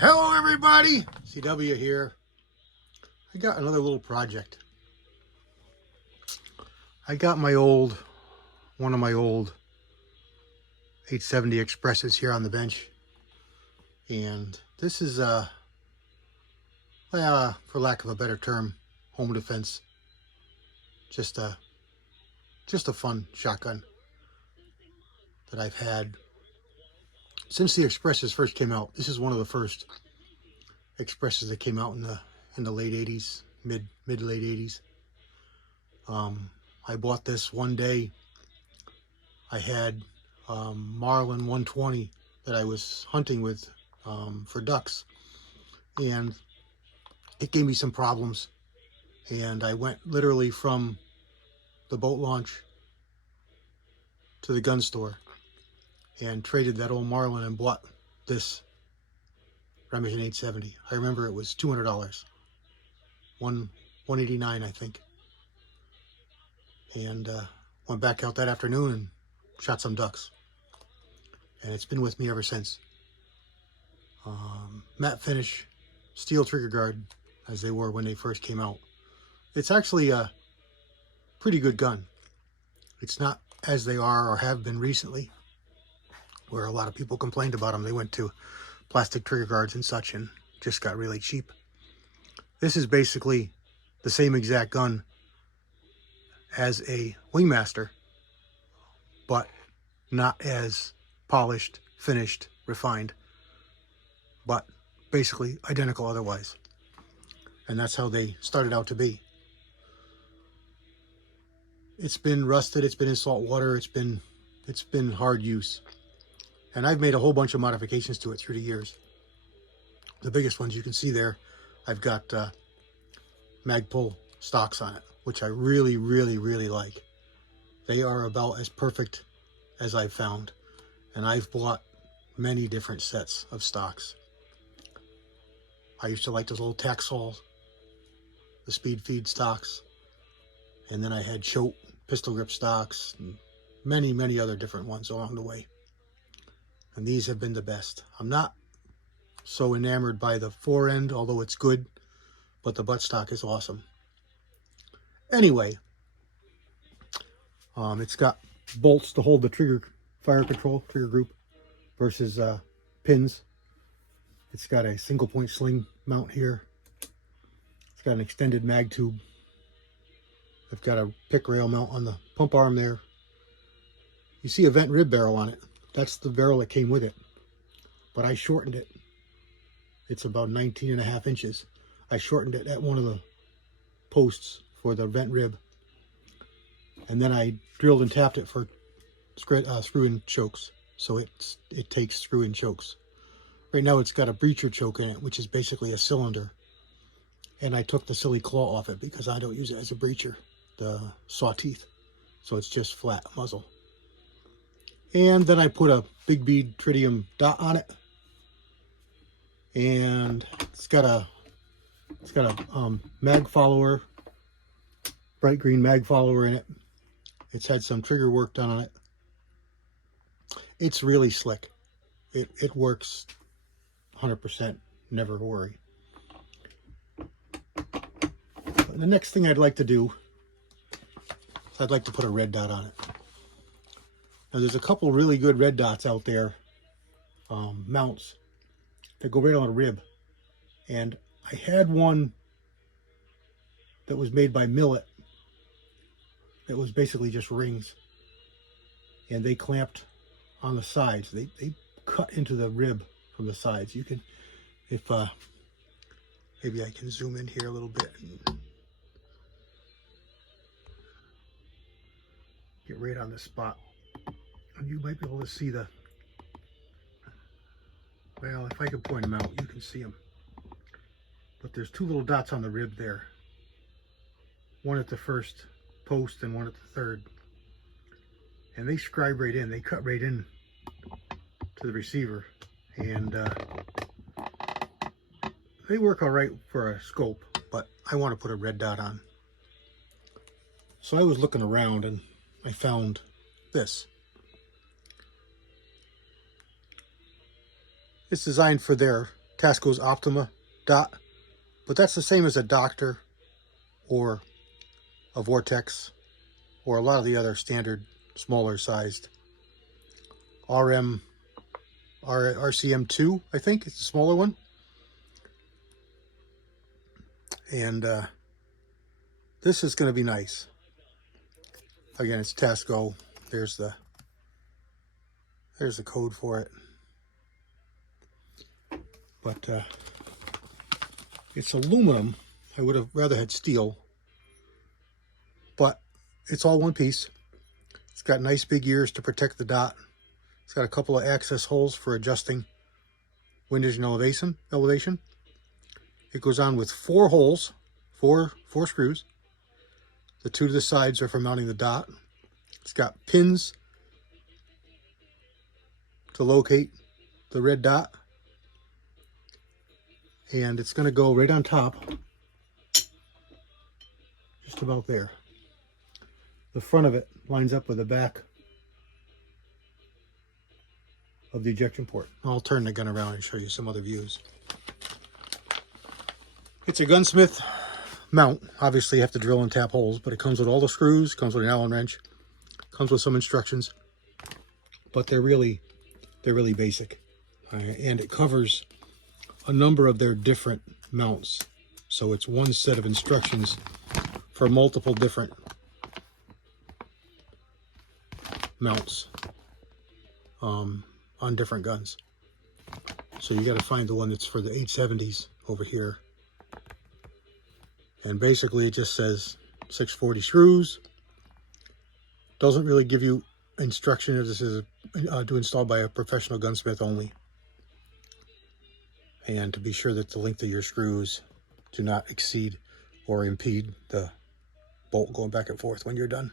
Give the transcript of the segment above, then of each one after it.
Hello everybody, CW here. I got another little project. I got one of my old 870 Expresses here on the bench. And this is well, for lack of a better term, home defense. Just a fun shotgun that I've had since the Expresses first came out. This is one of the first Expresses that came out in the late 80s, mid late 80s. I bought this one day. I had Marlin 120 that I was hunting with for ducks, and it gave me some problems, and I went literally from the boat launch to the gun store and traded that old Marlin and bought this Remington 870. I remember it was $200, $189 I think, and went back out that afternoon and shot some ducks, and it's been with me ever since. Matte finish, steel trigger guard as they were when they first came out. It's actually a pretty good gun. It's not as they are or have been recently, where a lot of people complained about them. They went to plastic trigger guards and such and just got really cheap. This is basically the same exact gun as a Wingmaster, but not as polished, finished, refined, but basically identical otherwise. And that's how they started out to be. It's been rusted, it's been in salt water, it's been hard use. And I've made a whole bunch of modifications to it through the years. The biggest ones you can see there, I've got Magpul stocks on it, which I really like. They are about as perfect as I've found. And I've bought many different sets of stocks. I used to like those little Taxol, the speed feed stocks. And then I had Choate pistol grip stocks and many other different ones along the way. And these have been the best. I'm not so enamored by the fore end, although it's good, but the buttstock is awesome. Anyway, it's got bolts to hold the trigger fire control, trigger group, versus pins. It's got a single point sling mount here. It's got an extended mag tube. I've got a pick rail mount on the pump arm there. You see a vent rib barrel on it. That's the barrel that came with it, but I shortened it. It's about 19.5 inches. I shortened it at one of the posts for the vent rib, and then I drilled and tapped it for screw-in chokes, so it takes screw-in chokes. Right now it's got a breacher choke in it, which is basically a cylinder, and I took the silly claw off it because I don't use it as a breacher, the saw teeth, so it's just flat muzzle. And then I put a big bead tritium dot on it, and it's got a mag follower, bright green mag follower in it. It's had some trigger work done on it. It's really slick. It works 100%, never worry. The next thing I'd like to do is I'd like to put a red dot on it. Now there's a couple really good red dots out there, mounts that go right on the rib, and I had one that was made by Millet that was basically just rings, and they clamped on the sides. They cut into the rib from the sides. You can, if maybe I can zoom in here a little bit and get right on the spot. You might be able to see the, well, if I could point them out, you can see them. But there's two little dots on the rib there. One at the first post and one at the third. And they scribe right in. They cut right in to the receiver. And they work all right for a scope, but I want to put a red dot on. So I was looking around and I found this. It's designed for their Tasco's Optima dot, but that's the same as a Doctor or a Vortex or a lot of the other standard smaller sized RCM2, I think it's a smaller one. And this is going to be nice. Again, it's Tasco. There's the code for it. But it's aluminum. I would have rather had steel, but it's all one piece. It's got nice big ears to protect the dot. It's got a couple of access holes for adjusting windage and elevation. It goes on with 4 holes, four screws. The 2 to the sides are for mounting the dot. It's got pins to locate the red dot. And it's going to go right on top, just about there. The front of it lines up with the back of the ejection port. I'll turn the gun around and show you some other views. It's a gunsmith mount. Obviously you have to drill and tap holes, but it comes with all the screws, comes with an Allen wrench, comes with some instructions, but they're really basic. And it covers a number of their different mounts. So it's one set of instructions for multiple different mounts on different guns. So you got to find the one that's for the 870s over here. And basically it just says 640 screws. Doesn't really give you instruction if this is to install by a professional gunsmith only. And to be sure that the length of your screws do not exceed or impede the bolt going back and forth when you're done.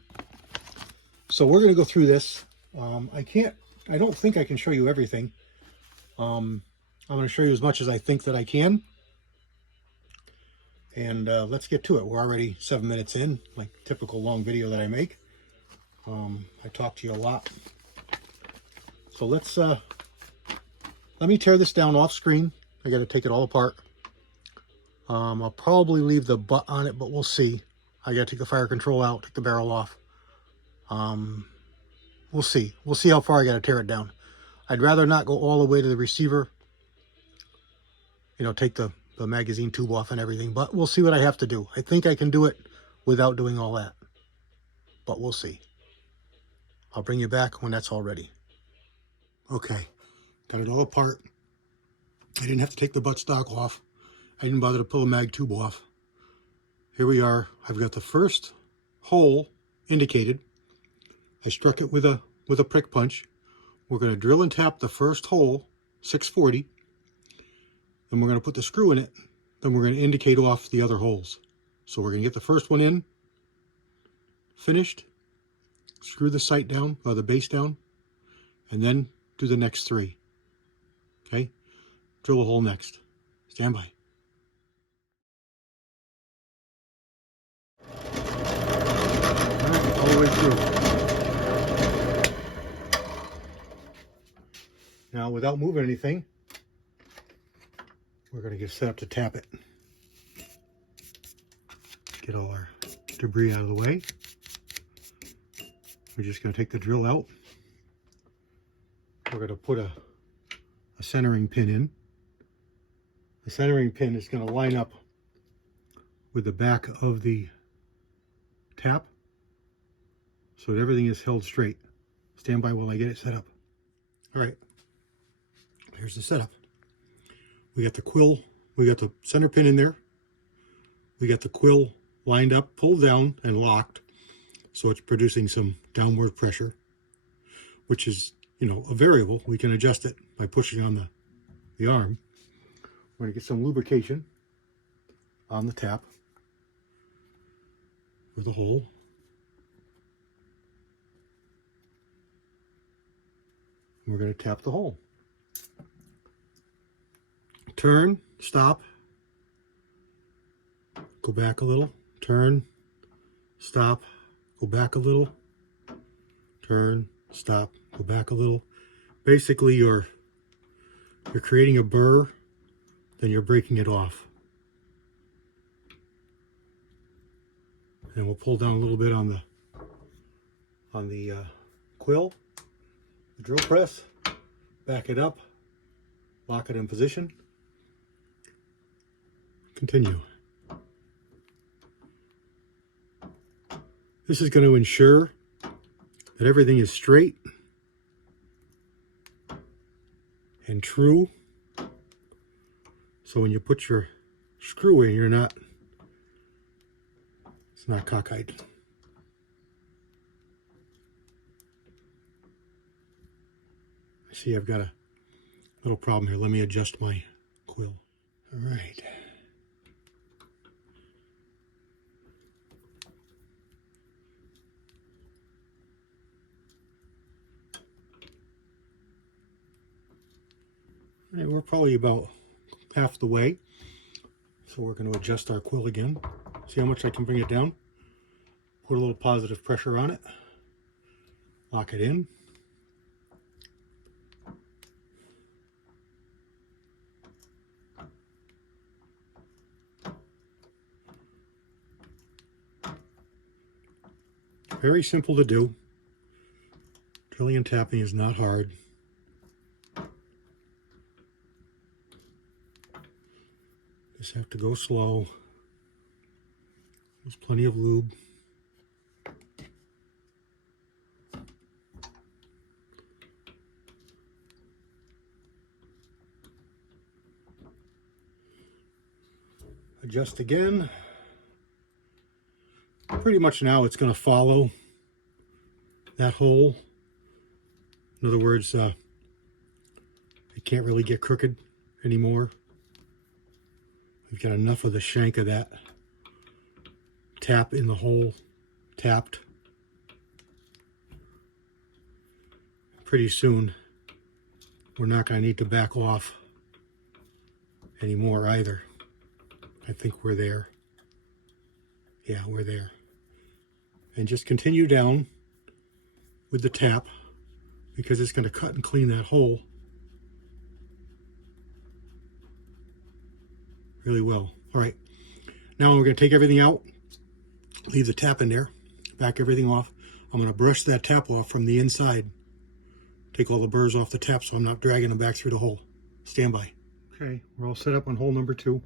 So we're going to go through this. I don't think I can show you everything. I'm going to show you as much as I think that I can. And let's get to it. We're already 7 minutes in, like typical long video that I make. I talk to you a lot. So let me tear this down off screen. I got to take it all apart. I'll probably leave the butt on it, but we'll see. I got to take the fire control out, take the barrel off. We'll see. We'll see how far I got to tear it down. I'd rather not go all the way to the receiver. You know, take the magazine tube off and everything, but we'll see what I have to do. I think I can do it without doing all that, but we'll see. I'll bring you back when that's all ready. Okay, got it all apart. I didn't have to take the buttstock off. I didn't bother to pull the mag tube off. Here we are. I've got the first hole indicated. I struck it with a prick punch. We're going to drill and tap the first hole, 640. Then we're going to put the screw in it. Then we're going to indicate off the other holes. So we're going to get the first one in, finished, screw the sight down, or the base down, and then do the next 3. Okay? Drill a hole next. Stand by. All right, all the way through. Now, without moving anything, we're going to get set up to tap it. Get all our debris out of the way. We're just going to take the drill out. We're going to put a centering pin in. The centering pin is going to line up with the back of the tap so that everything is held straight. Stand by while I get it set up. All right, here's the setup. We got the quill, we got the center pin in there. We got the quill lined up, pulled down, and locked. So it's producing some downward pressure, which is, you know, a variable. We can adjust it by pushing on the arm. We're going to get some lubrication on the tap with the hole. We're going to tap the hole. Turn, stop, go back a little, turn, stop, go back a little, turn, stop, go back a little. Basically, you're creating a burr then you're breaking it off. And we'll pull down a little bit on the quill, the drill press, back it up, lock it in position, continue. This is going to ensure that everything is straight and true, so when you put your screw in, it's not cockeyed. See, I've got a little problem here. Let me adjust my quill. All right. All right, we're probably about half the way. So we're going to adjust our quill again. See how much I can bring it down? Put a little positive pressure on it. Lock it in. Very simple to do. Drilling and tapping is not hard. Just have to go slow. There's plenty of lube. Adjust again. Pretty much now it's going to follow that hole. In other words, it can't really get crooked anymore. We've got enough of the shank of that tap in the hole tapped. Pretty soon we're not going to need to back off anymore either. I think we're there. Yeah, we're there. And just continue down with the tap, because it's going to cut and clean that hole really well. All right, now we're going to take everything out, leave the tap in there, back everything off. I'm going to brush that tap off from the inside, take all the burrs off the tap so I'm not dragging them back through the hole. Stand by. Okay, we're all set up on hole number 2.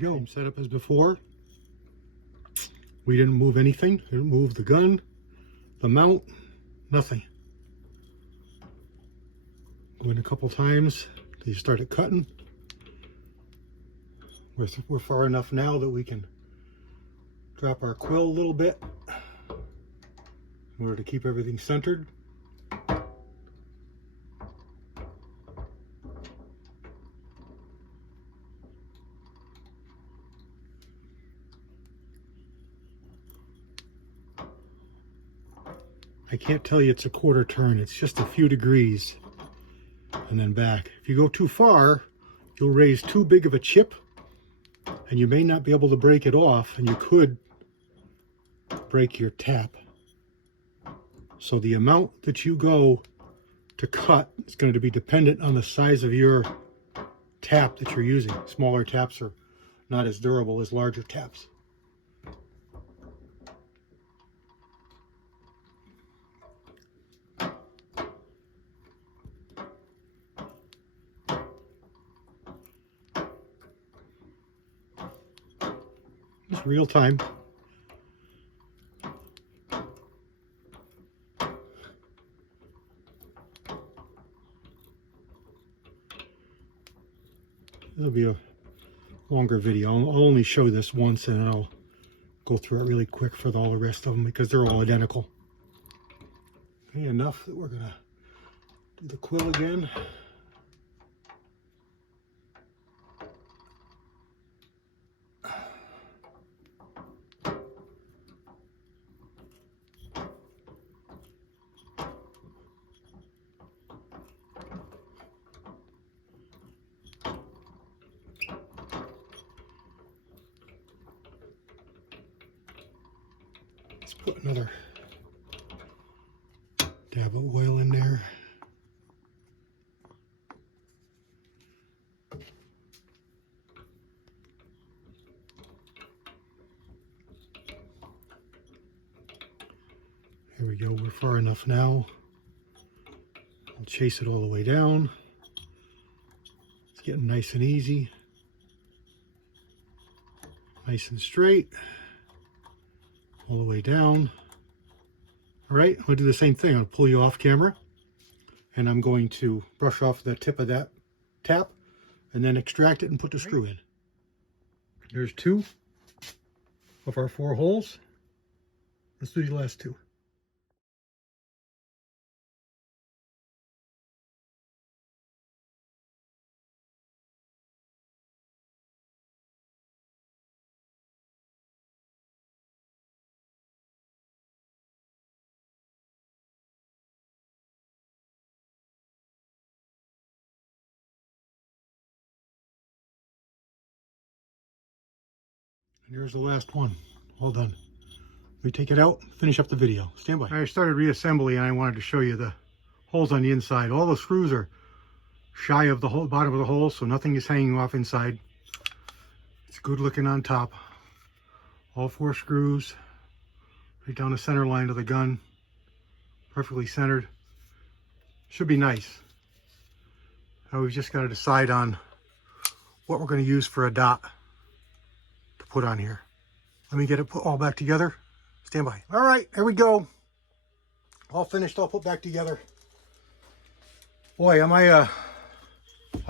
Go. Set up as before. We didn't move anything. Didn't move the gun, the mount, nothing. Go in a couple times till you started cutting. We're far enough now that we can drop our quill a little bit in order to keep everything centered. I can't tell you it's a quarter turn. It's just a few degrees and then back. If you go too far, you'll raise too big of a chip and you may not be able to break it off, and you could break your tap. So the amount that you go to cut is going to be dependent on the size of your tap that you're using. Smaller taps are not as durable as larger taps. It's real time. It'll be a longer video. I'll only show this once and I'll go through it really quick for all the rest of them because they're all identical. Okay, enough that we're gonna do the quill again. Let's put another dab of oil in there. Here we go, we're far enough now. I'll chase it all the way down. It's getting nice and easy. Nice and straight. All the way down. All right, I'm gonna do the same thing. I'm gonna pull you off camera and I'm going to brush off the tip of that tap and then extract it and put the screw in. There's 2 of our 4 holes. Let's do the last 2. And here's the last one. All done. We take it out, finish up the video. Stand by. I started reassembly and I wanted to show you the holes on the inside. All the screws are shy of the bottom of the hole, so nothing is hanging off inside. It's good looking on top. All 4 screws right down the center line of the gun. Perfectly centered. Should be nice. Now we've just got to decide on what we're going to use for a dot to put on here. Let me get it put all back together. Stand by. All right, here we go. All finished, all put back together. Boy, I'll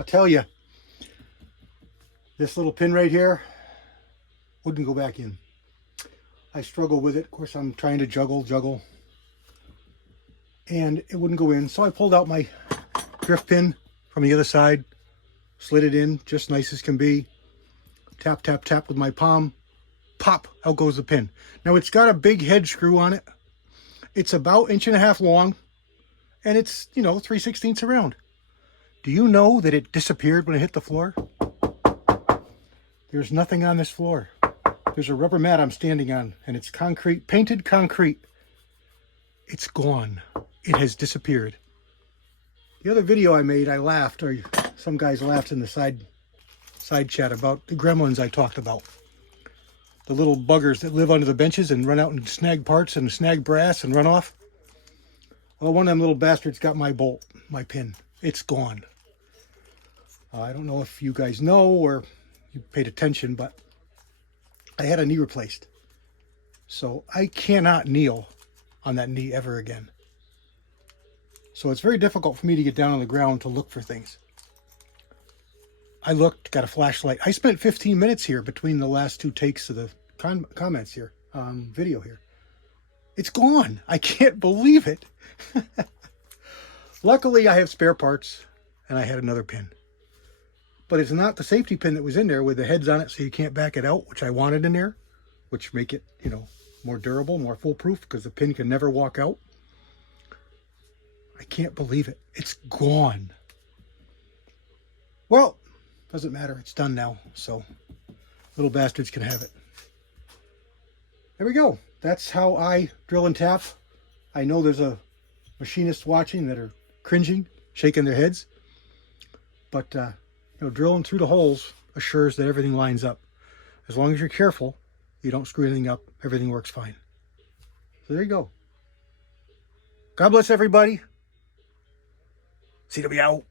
tell you, this little pin right here wouldn't go back in. I struggle with it. Of course, I'm trying to juggle, and it wouldn't go in. So I pulled out my drift pin from the other side, slid it in, just nice as can be. Tap, tap, tap with my palm. Pop, out goes the pin. Now it's got a big head screw on it. It's about 1.5 inches long, and it's, 3/16 around. Do you know that it disappeared when it hit the floor? There's nothing on this floor. There's a rubber mat I'm standing on, and it's concrete, painted concrete. It's gone. It has disappeared. The other video I made, I laughed, or some guys laughed in the side chat about the gremlins I talked about. The little buggers that live under the benches and run out and snag parts and snag brass and run off. Well, one of them little bastards got my bolt, my pin. It's gone. I don't know if you guys know or you paid attention, but I had a knee replaced. So I cannot kneel on that knee ever again. So it's very difficult for me to get down on the ground to look for things. I looked, got a flashlight. I spent 15 minutes here between the last 2 takes of the comments here, video here. It's gone. I can't believe it. Luckily, I have spare parts, and I had another pin. But it's not the safety pin that was in there with the heads on it so you can't back it out, which I wanted in there, which make it, more durable, more foolproof, because the pin can never walk out. I can't believe it. It's gone. Well, doesn't matter. It's done now, so little bastards can have it. There we go. That's how I drill and tap. I know there's a machinist watching that are cringing, shaking their heads. But, drilling through the holes assures that everything lines up. As long as you're careful, you don't screw anything up, everything works fine. So there you go. God bless everybody. CW out.